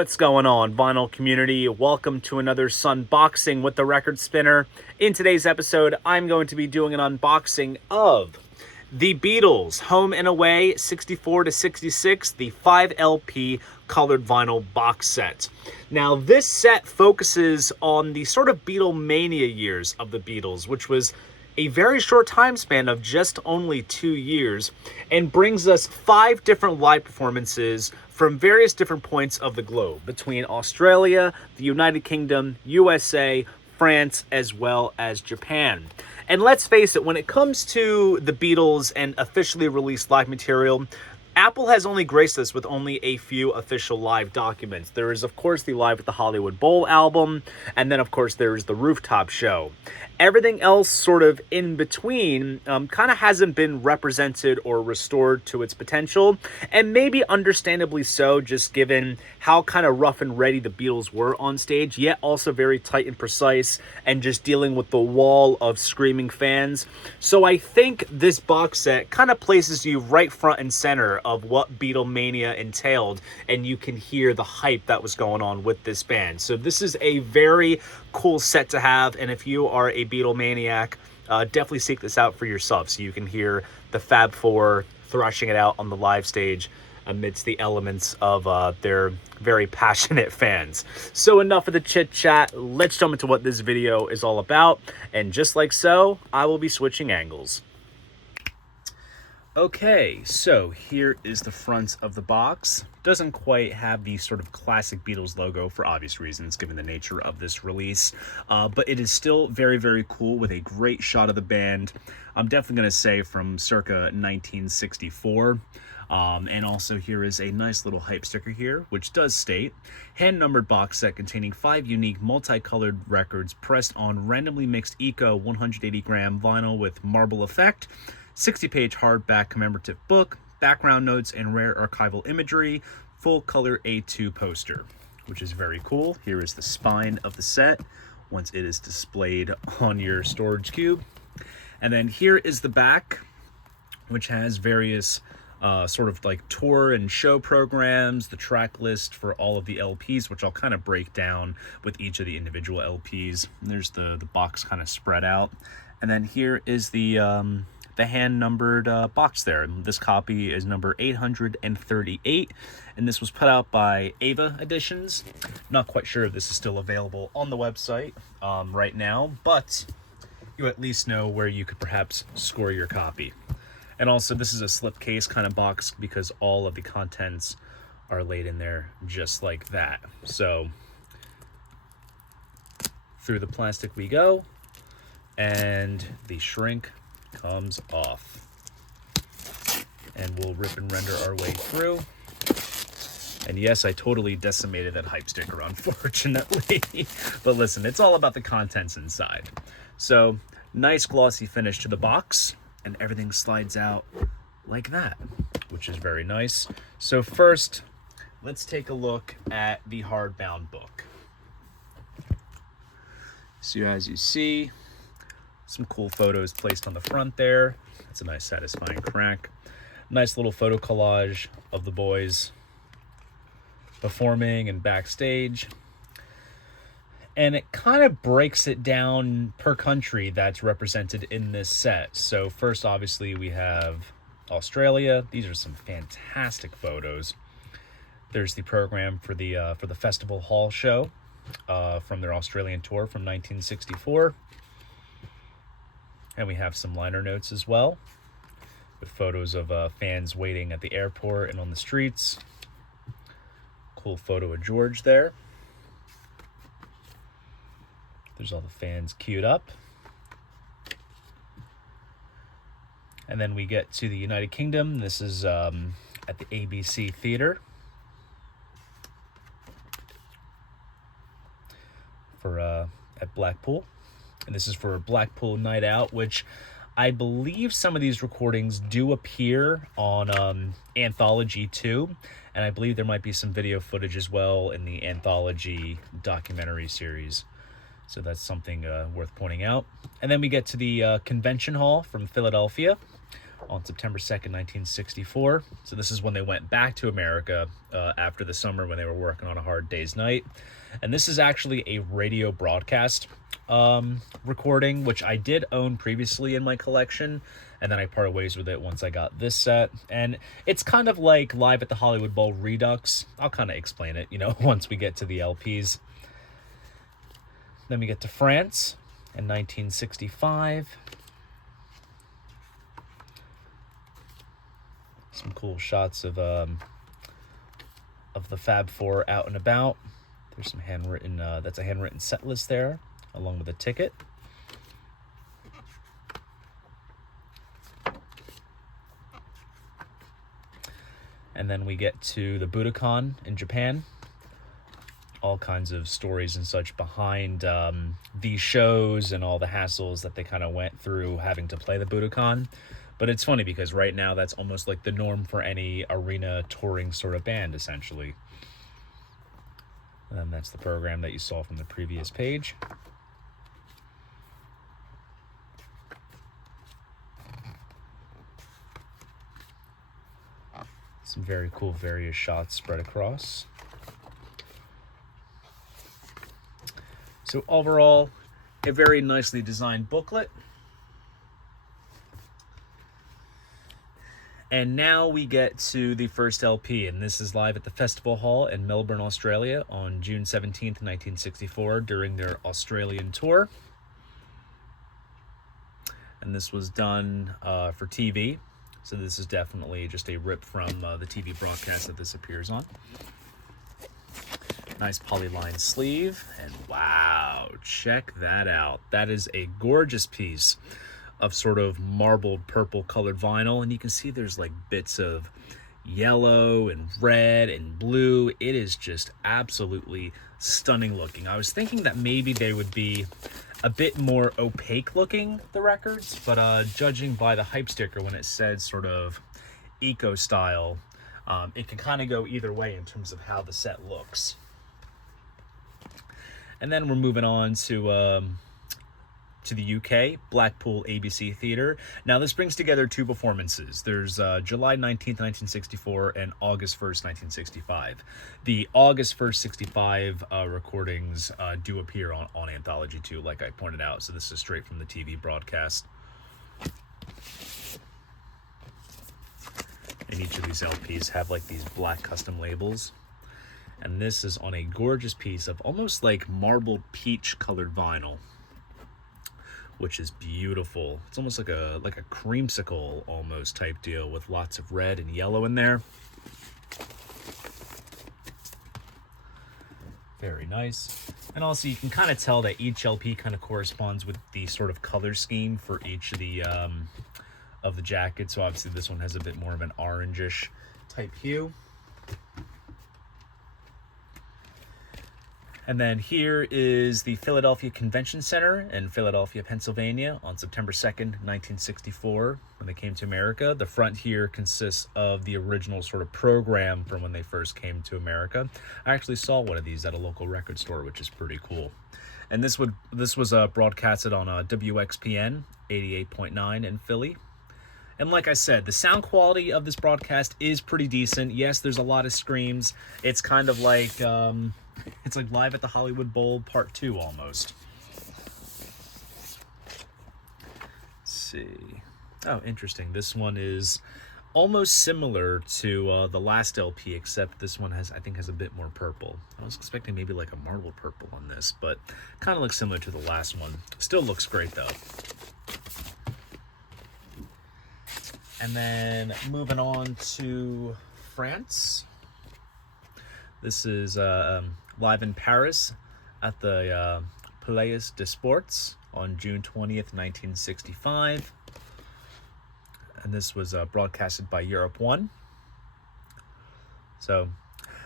What's going on, vinyl community? Welcome to another Sunboxing with the Record Spinner. In today's episode, I'm going to be doing an unboxing of the Beatles Home and Away 64 to 66, the 5 LP colored vinyl box set. Now, this set focuses on the sort of Beatlemania years of the Beatles, which was a very short time span of just only 2 years, and brings us 5 different live performances from various different points of the globe, between Australia, the United Kingdom, USA, France, as well as Japan. And let's face it, when it comes to the Beatles and officially released live material, Apple has only graced us with only a few official live documents. There is, of course, the Live at the Hollywood Bowl album, and then, of course, there is the Rooftop Show. Everything else sort of in between kind of hasn't been represented or restored to its potential, and maybe understandably so, just given how kind of rough and ready the Beatles were on stage, yet also very tight and precise, and just dealing with the wall of screaming fans. So I think this box set kind of places you right front and center of what Beatlemania entailed, and you can hear the hype that was going on with this band. So this is a very cool set to have, and if you are a Beatlemaniac, definitely seek this out for yourself so you can hear the Fab Four thrashing it out on the live stage amidst the elements of their very passionate fans. So enough of the chit chat, let's jump into what this video is all about, and just like so, I will be switching angles. Okay, so here is the front of the box. Doesn't quite have the sort of classic Beatles logo for obvious reasons, given the nature of this release. But it is still very, very cool with a great shot of the band. I'm definitely going to say from circa 1964. And also here is a nice little hype sticker here, which does state, hand-numbered box set containing 5 unique multicolored records pressed on randomly mixed Eco 180-gram vinyl with marble effect, 60-page hardback commemorative book, background notes and rare archival imagery, full color A2 poster, which is very cool. Here is the spine of the set once it is displayed on your storage cube. And then here is the back, which has various sort of like tour and show programs, the track list for all of the LPs, which I'll kind of break down with each of the individual LPs. And there's the box kind of spread out. And then here is the hand-numbered box there. This copy is number 838, and this was put out by Ava Editions. Not quite sure if this is still available on the website right now, but you at least know where you could perhaps score your copy. And also, this is a slipcase kind of box because all of the contents are laid in there just like that. So through the plastic we go, and the shrink comes off, and we'll rip and render our way through. And yes, I totally decimated that hype sticker, unfortunately. But listen, it's all about the contents inside. So nice glossy finish to the box, and everything slides out like that, which is very nice. So first, let's take a look at the hardbound book. So as you see, some cool photos placed on the front there. That's a nice satisfying crack. Nice little photo collage of the boys performing and backstage. And it kind of breaks it down per country that's represented in this set. So first, obviously, we have Australia. These are some fantastic photos. There's the program for the Festival Hall show from their Australian tour from 1964. And we have some liner notes as well, with photos of fans waiting at the airport and on the streets. Cool photo of George there. There's all the fans queued up. And then we get to the United Kingdom. This is at the ABC Theatre at Blackpool. And this is for Blackpool Night Out, which I believe some of these recordings do appear on Anthology 2. And I believe there might be some video footage as well in the Anthology documentary series. So that's something worth pointing out. And then we get to the Convention Hall from Philadelphia, on September 2nd, 1964. So this is when they went back to America after the summer when they were working on A Hard Day's Night. And this is actually a radio broadcast recording, which I did own previously in my collection, and then I parted ways with it once I got this set. And it's kind of like Live at the Hollywood Bowl Redux. I'll kind of explain it, once we get to the LPs. Then we get to France in 1965. Some cool shots of the Fab Four out and about. There's some handwritten, that's a handwritten set list there, along with a ticket. And then we get to the Budokan in Japan. All kinds of stories and such behind these shows and all the hassles that they kind of went through having to play the Budokan. But it's funny because right now that's almost like the norm for any arena touring sort of band, essentially. And that's the program that you saw from the previous page. Some very cool various shots spread across. So overall, a very nicely designed booklet. And now we get to the first LP, and this is live at the Festival Hall in Melbourne, Australia on June 17th, 1964 during their Australian tour. And this was done for TV. So this is definitely just a rip from the TV broadcast that this appears on. Nice polyline sleeve, and wow, check that out. That is a gorgeous piece of sort of marbled purple colored vinyl, and you can see there's like bits of yellow and red and blue. It is just absolutely stunning looking. I was thinking that maybe they would be a bit more opaque looking, the records, but judging by the hype sticker when it said sort of eco style, it can kind of go either way in terms of how the set looks. And then we're moving on to the UK, Blackpool ABC Theatre. Now this brings together two performances. There's July 19th, 1964 and August 1st, 1965. The August 1st, 65 recordings do appear on Anthology 2, like I pointed out. So this is straight from the TV broadcast. And each of these LPs have like these black custom labels. And this is on a gorgeous piece of almost like marbled peach colored vinyl, which is beautiful. It's almost like a creamsicle almost type deal with lots of red and yellow in there. Very nice. And also you can kind of tell that each LP kind of corresponds with the sort of color scheme for each of the jackets. So obviously this one has a bit more of an orangish type hue. And then here is the Philadelphia Convention Center in Philadelphia, Pennsylvania on September 2nd, 1964, when they came to America. The front here consists of the original sort of program from when they first came to America. I actually saw one of these at a local record store, which is pretty cool. And this was broadcasted on WXPN 88.9 in Philly. And like I said, the sound quality of this broadcast is pretty decent. Yes, there's a lot of screams. It's kind of like it's like Live at the Hollywood Bowl Part 2 almost. Let's see. Oh, interesting. This one is almost similar to the last LP, except this one I think has a bit more purple. I was expecting maybe like a marble purple on this, but kind of looks similar to the last one. Still looks great though. And then moving on to France. This is live in Paris at the Palais des Sports on June 20th, 1965. And this was broadcasted by Europe 1. So,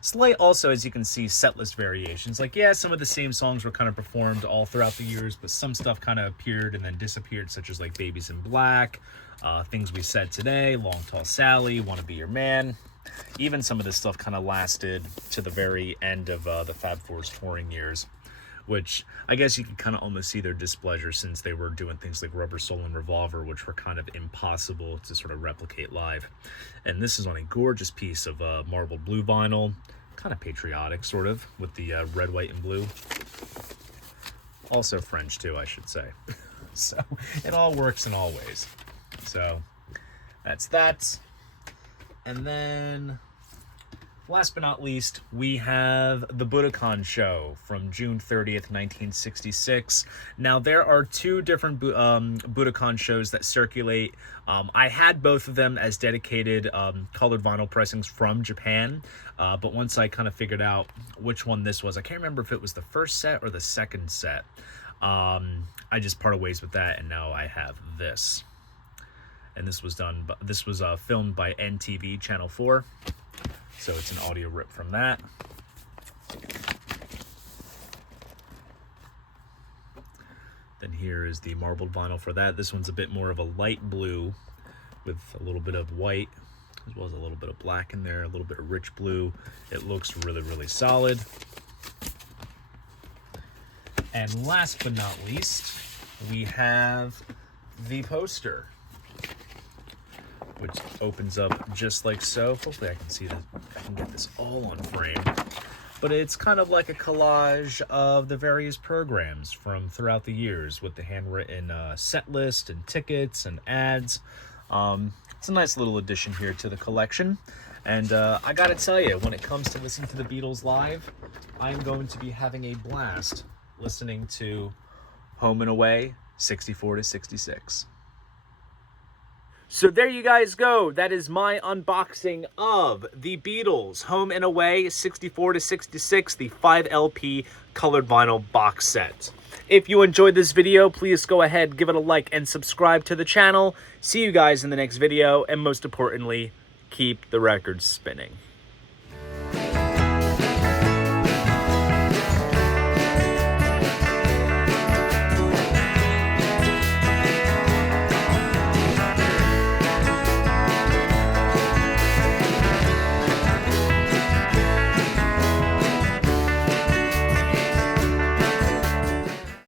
slight also, as you can see, setlist variations. Like, yeah, some of the same songs were kind of performed all throughout the years, but some stuff kind of appeared and then disappeared, such as like Babies in Black, Things We Said Today, Long Tall Sally, Wanna Be Your Man. Even some of this stuff kind of lasted to the very end of the Fab Four's touring years, which I guess you can kind of almost see their displeasure since they were doing things like Rubber Soul and Revolver, which were kind of impossible to sort of replicate live. And this is on a gorgeous piece of marbled blue vinyl, kind of patriotic sort of, with the red, white, and blue. Also French too, I should say. So it all works in all ways. So that's that. And then last but not least, we have the Budokan show from June 30th, 1966. Now, there are two different Budokan shows that circulate. I had both of them as dedicated colored vinyl pressings from Japan, but once I kind of figured out which one this was, I can't remember if it was the first set or the second set. I just parted ways with that, and now I have this. And this was filmed by NTV Channel 4. So it's an audio rip from that. Then here is the marbled vinyl for that. This one's a bit more of a light blue with a little bit of white, as well as a little bit of black in there, a little bit of rich blue. It looks really, really solid. And last but not least, we have the poster, which opens up just like so. Hopefully I can see this. I can get this all on frame. But it's kind of like a collage of the various programs from throughout the years with the handwritten set list and tickets and ads. It's a nice little addition here to the collection. And I gotta tell you, when it comes to listening to the Beatles live, I'm going to be having a blast listening to Home and Away 64 to 66. So there you guys go. That is my unboxing of the Beatles Home and Away 64 to 66, the 5 LP colored vinyl box set. If you enjoyed this video, please go ahead, give it a like, and subscribe to the channel. See you guys in the next video, and most importantly, keep the records spinning.